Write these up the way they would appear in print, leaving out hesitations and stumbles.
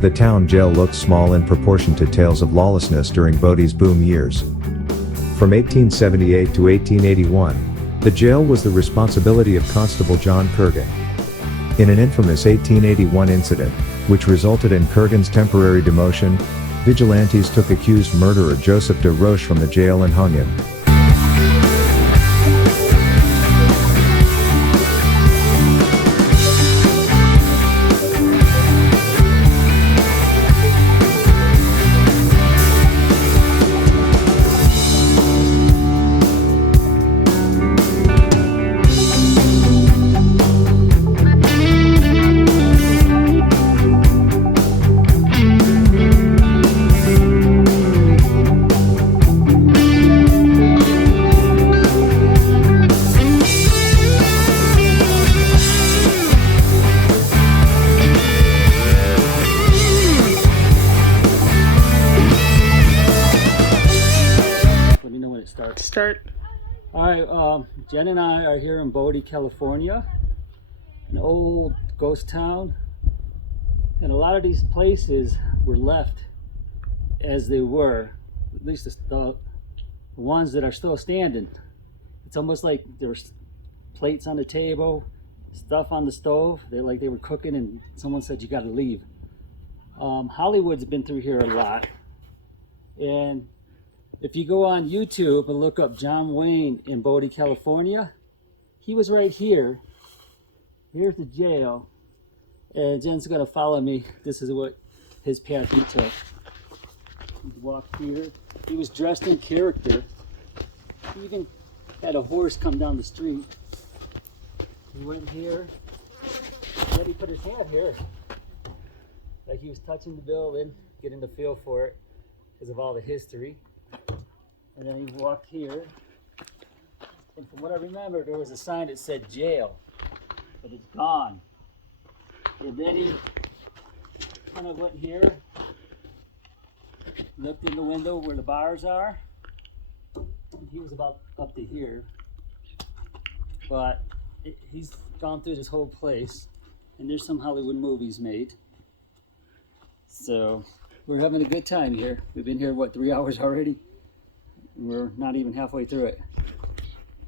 The town jail looked small in proportion to tales of lawlessness during Bodie's boom years. From 1878 to 1881, the jail was the responsibility of Constable John Kurgan. In an infamous 1881 incident, which resulted in Kurgan's temporary demotion, vigilantes took accused murderer Joseph de Roche from the jail and hung him. Start. All right, Jen and I are here in Bodie, California, an old ghost town, and a lot of these places were left as they were, at least the ones that are still standing. It's almost like there were plates on the table, stuff on the stove, they were cooking, and someone said, "You got to leave." Hollywood's been through here a lot, and if you go on YouTube and look up John Wayne in Bodie, California, he was right here. Here's the jail. And Jen's gonna follow me. This is what his path he took. He walked here. He was dressed in character. He even had a horse come down the street. He went here. Then he put his hand here. Like he was touching the building, getting the feel for it because of all the history. And then he walked here, and from what I remember, there was a sign that said jail, but it's gone. And then he kind of went here, looked in the window where the bars are, and he was about up to here. But he's gone through this whole place, and there's some Hollywood movies made. So we're having a good time here. We've been here, what, 3 hours already? We're not even halfway through it.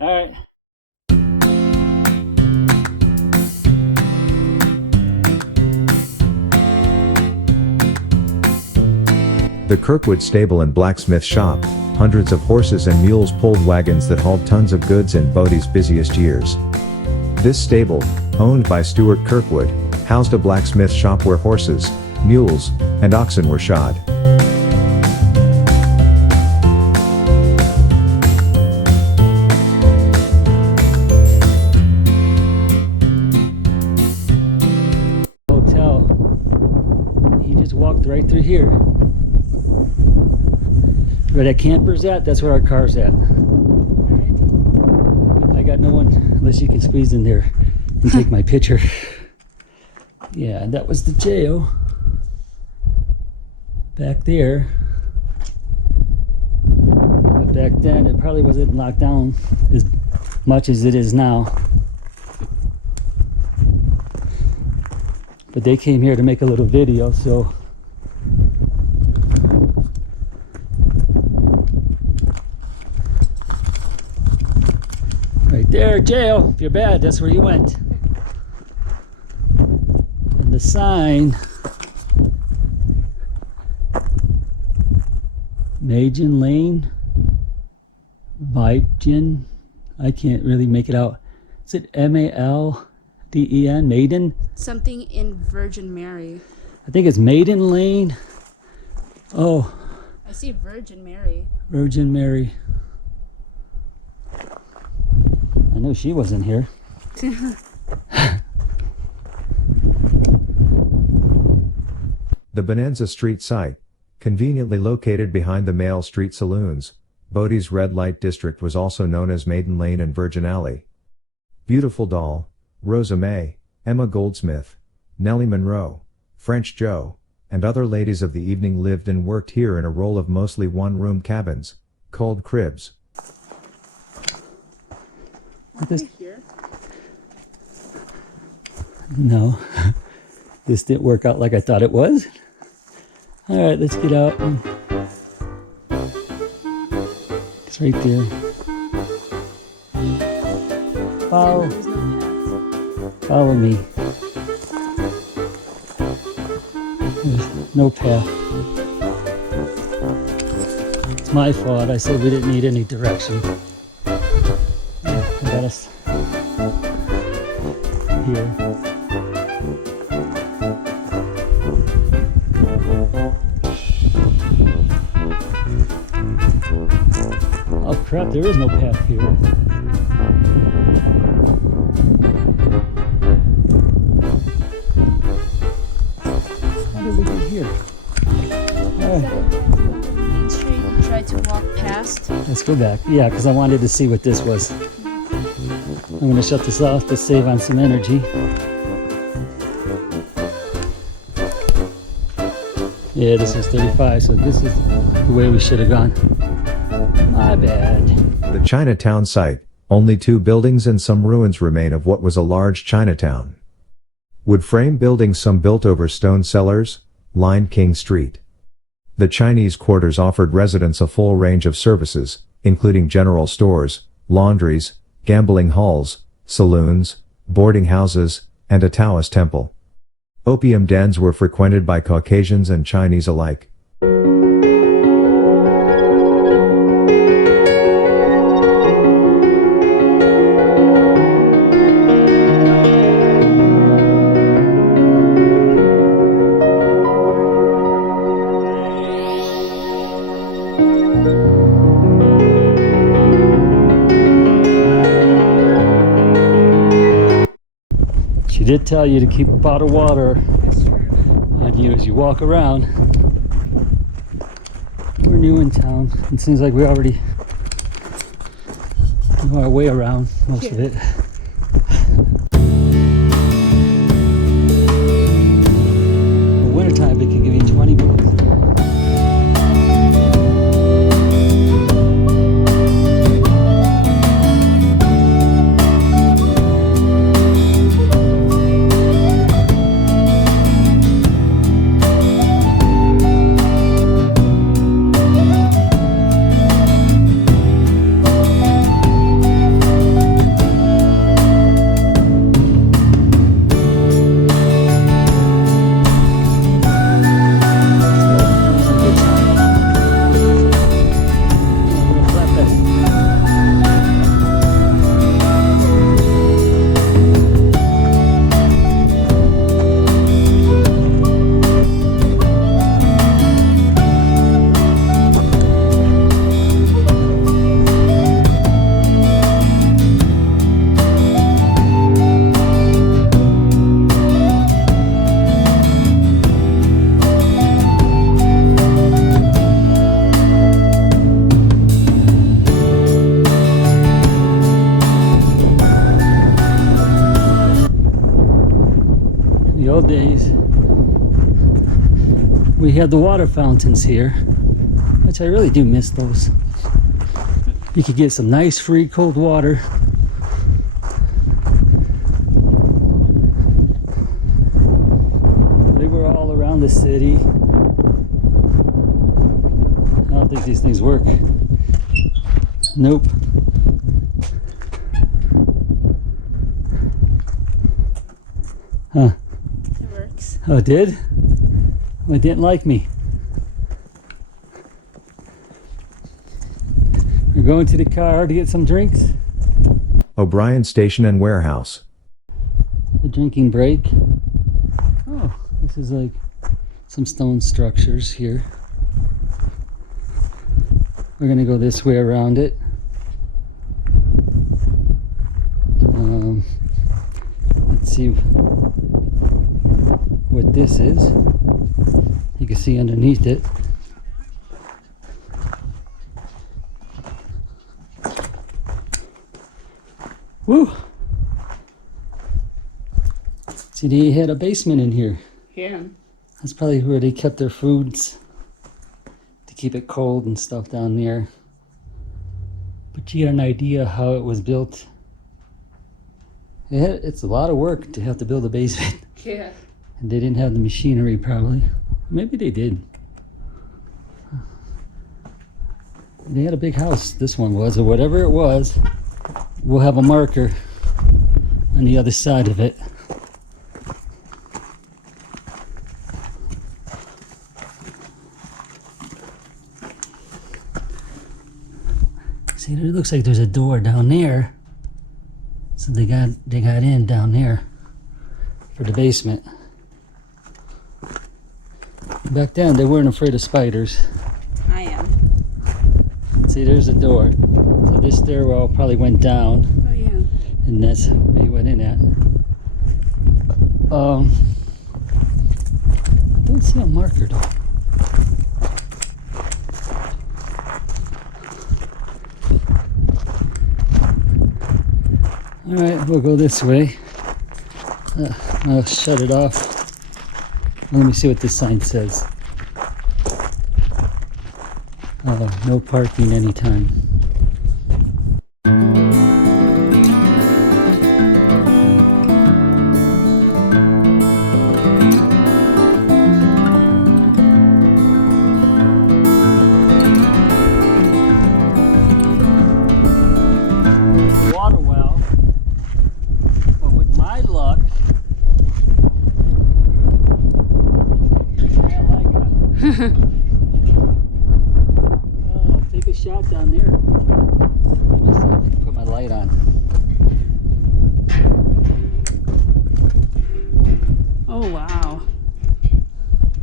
All right. The Kirkwood Stable and Blacksmith Shop, hundreds of horses and mules pulled wagons that hauled tons of goods in Bodie's busiest years. This stable, owned by Stuart Kirkwood, housed a blacksmith shop where horses, mules, and oxen were shod. Walked right through here. Where that camper's at, that's where our car's at. I got no one, unless you can squeeze in there and take my picture. Yeah, that was the jail. Back there. But back then, it probably wasn't locked down as much as it is now. But they came here to make a little video, so right there, jail. If you're bad, that's where you went. And the sign, Maiden Lane, Vigen. I can't really make it out. Is it M-A-L-D-E-N? Maiden? Something in Virgin Mary. I think it's Maiden Lane. Oh. I see Virgin Mary. Virgin Mary. I know she wasn't here. The Bonanza Street site, conveniently located behind the Mail Street saloons, Bodie's red light district, was also known as Maiden Lane and Virgin Alley. Beautiful Doll, Rosa May, Emma Goldsmith, Nellie Monroe, French Joe, and other ladies of the evening lived and worked here in a row of mostly one-room cabins, called cribs. This, no, this didn't work out like I thought it was. All right, let's get out. It's right there. Follow, There's no path. follow me. There's no path. It's my fault. I said we didn't need any direction. I got us here. Oh crap, there is no path here. How did we get here? Alright, Main Street and try to walk past. let's go back. Yeah, because I wanted to see what this was. I'm going to shut this off to save on some energy. Yeah, this is 35, so this is the way we should have gone. My bad. The Chinatown site, only 2 buildings and some ruins remain of what was a large Chinatown. Wood frame buildings, some built over stone cellars, lined King Street. The Chinese quarters offered residents a full range of services, including general stores, laundries, gambling halls, saloons, boarding houses, and a Taoist temple. Opium dens were frequented by Caucasians and Chinese alike. She did tell you to keep a bottle of water That's true. on you as you walk around. We're new in town. It seems like we already know our way around most of it. In wintertime, it can give you 20 below zero. The old days, we had the water fountains here, which I really do miss those. You could get some nice free cold water. They were all around the city. I don't think these things work. Nope. Huh. It works. Oh, it did? Well, it didn't like me. We're going to the car to get some drinks. O'Brien Station and Warehouse. A drinking break. Oh, this is like some stone structures here. We're gonna go this way around it. Let's see what this is. You can see underneath it. Woo! See, they had a basement in here. Yeah. That's probably where they kept their foods to keep it cold and stuff down there. But you get an idea how it was built. It's a lot of work to have to build a basement. Yeah. And they didn't have the machinery probably. Maybe they did. They had a big house, this one was, or whatever it was. We'll have a marker on the other side of it. See, it looks like there's a door down there. So they got in down there for the basement. Back then, they weren't afraid of spiders. I am. See, there's a door. So this stairwell probably went down, Oh yeah. and that's where he went in at. I don't see a marker though. All right, we'll go this way. I'll shut it off. Let me see what this sign says. No parking anytime. Water well, but with my luck, hell I got. Oh, take a shot down there. Let me see if I can put my light on. Oh wow.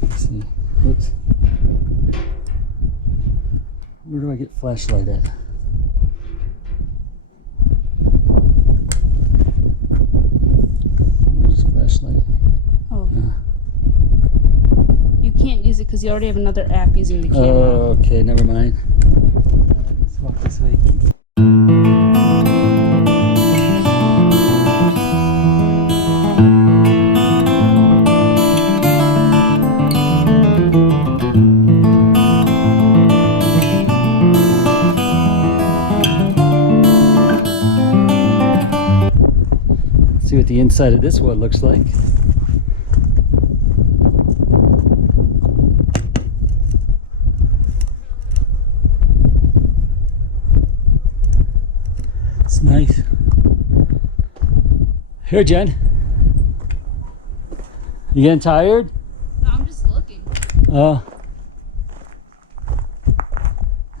Let's see. Whoops. Where do I get flashlight at? Where's flashlight? Oh. You can't use it because you already have another app using the camera. Oh, okay, never mind. Alright, let's walk this way. See what the inside of this one looks like. It's nice. Here, Jen. You getting tired? No, I'm just looking.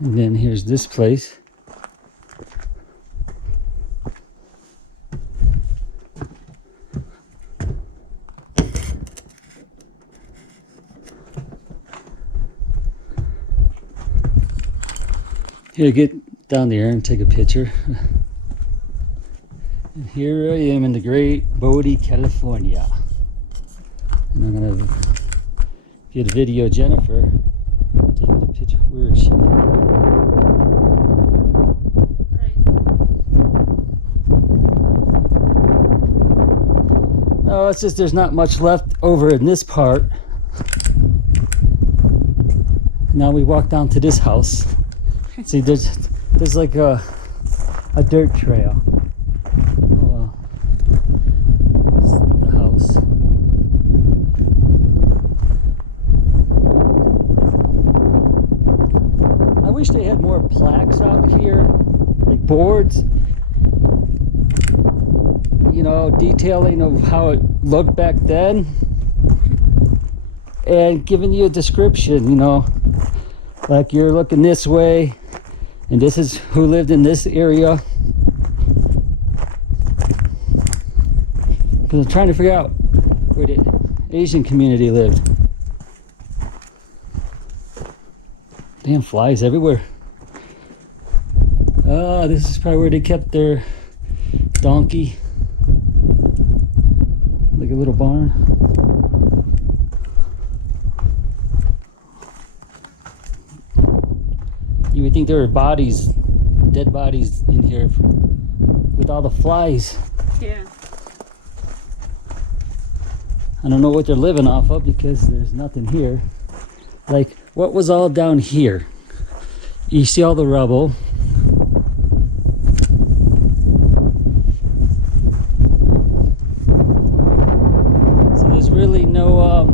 And then here's this place. Here, get down there and take a picture. And here I am in the great Bodie, California. And I'm gonna get a video of Jennifer taking a picture. Where is she? Right. No, it's just there's not much left over in this part. Now we walk down to this house. See, there's like a dirt trail. Oh well. This is the house. I wish they had more plaques out here, like boards, you know, detailing of how it looked back then, and giving you a description, you know, like you're looking this way, and this is who lived in this area. Because I'm trying to figure out where the Asian community lived. Damn flies everywhere. Oh, this is probably where they kept their donkey. Like a little barn. You would think there were bodies, dead bodies in here with all the flies. Yeah. I don't know what they're living off of because there's nothing here. Like, what was all down here? You see all the rubble. So there's really no,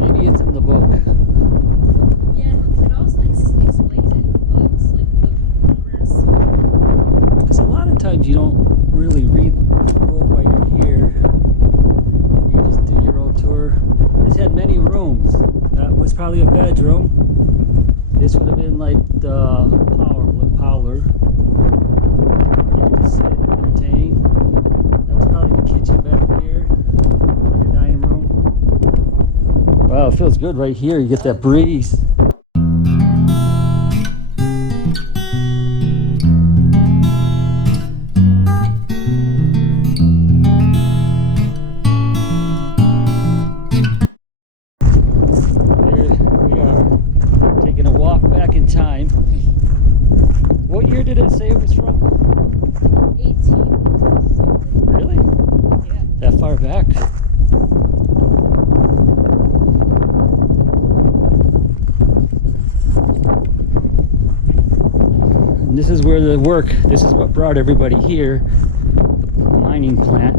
maybe it's in the book. Yeah, it also probably a bedroom. This would have been like the parlor. You can just sit, entertain. That was probably the kitchen back here, like a dining room. Wow, it feels good right here. You get that breeze. Time. What year did it say it was from? 18 something. Really? Yeah. That far back? And this is where this is what brought everybody here, the mining plant.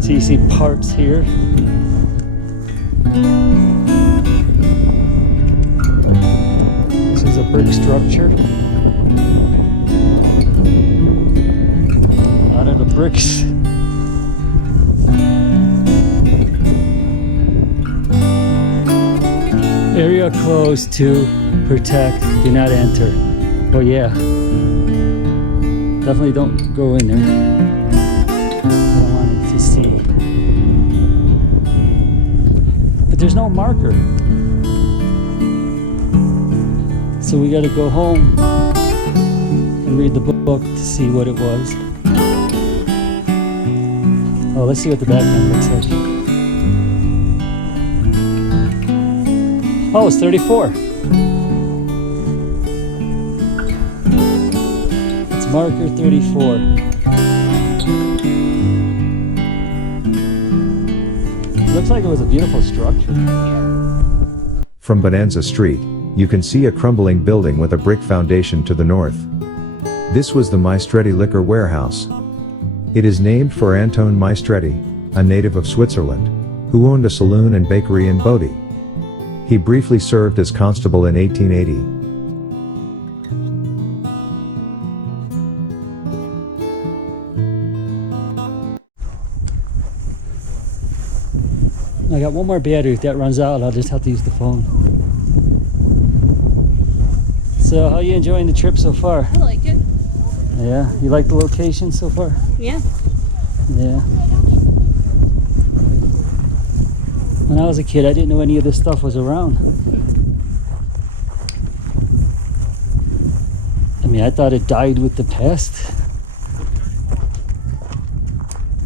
So you see parts here. This is a brick structure. A lot of the bricks. Area closed to protect, do not enter. Oh yeah. Definitely don't go in there. See, but there's no marker, so we got to go home and read the book to see what it was. Oh, let's see what the back end looks like. Oh, it's 34. It's marker 34. Looks like it was a beautiful structure. From Bonanza Street, you can see a crumbling building with a brick foundation to the north. This was the Maestretti Liquor Warehouse. It is named for Anton Maestretti, a native of Switzerland, who owned a saloon and bakery in Bodie. He briefly served as constable in 1880. I got one more battery. If that runs out, I'll just have to use the phone. So, how are you enjoying the trip so far? I like it. Yeah? You like the location so far? Yeah. Yeah. When I was a kid, I didn't know any of this stuff was around. I mean, I thought it died with the pest.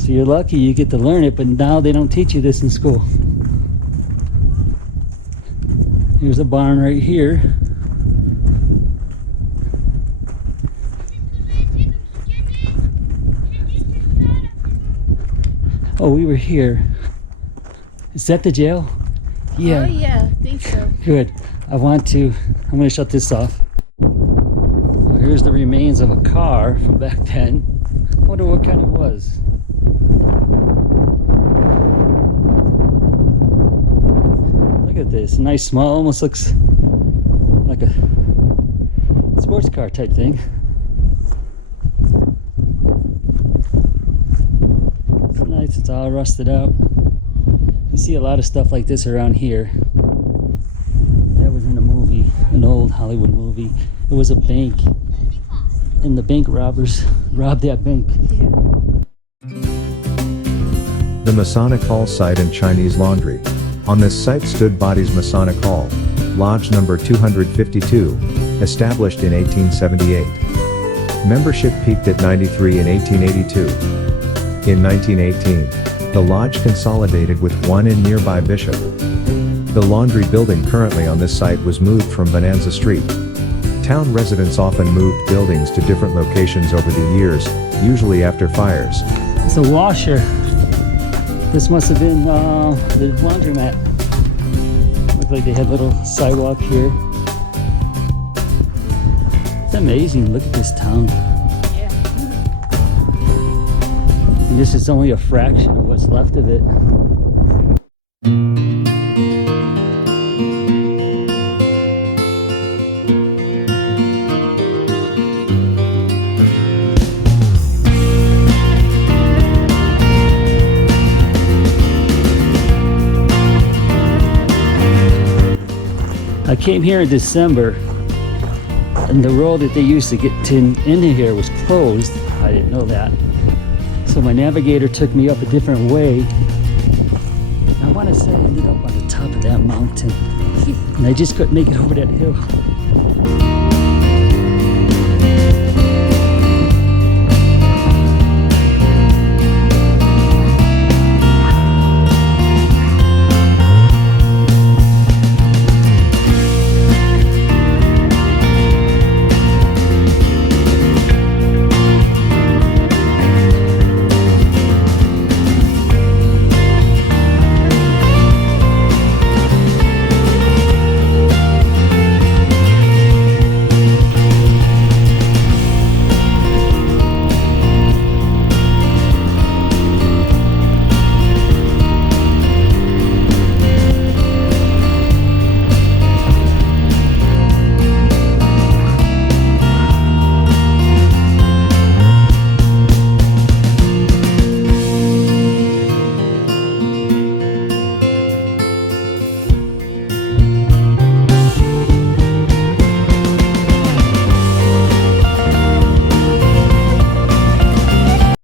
So you're lucky you get to learn it, but now they don't teach you this in school. Here's a barn right here. Oh, we were here. Is that the jail? Yeah. Oh yeah, I think so. Good. I'm going to shut this off. So here's the remains of a car from back then. I wonder what kind it was. Look at this, nice small, almost looks like a sports car type thing. It's nice, it's all rusted out. You see a lot of stuff like this around here. That was in a movie, an old Hollywood movie. It was a bank, and the bank robbers robbed that bank. Yeah. The Masonic Hall site and Chinese laundry. On this site stood Bodie's Masonic Hall, Lodge number 252, established in 1878. Membership peaked at 93 in 1882. In 1918, the lodge consolidated with one in nearby Bishop. The laundry building currently on this site was moved from Bonanza Street. Town residents often moved buildings to different locations over the years, usually after fires. It's a washer. This must have been the laundromat. Looked like they had a little sidewalk here. It's amazing. Look at this town. Yeah. And this is only a fraction of what's left of it. I came here in December, and the road that they used to get into here was closed. I didn't know that. So my navigator took me up a different way. I want to say I ended up on the top of that mountain, and I just couldn't make it over that hill.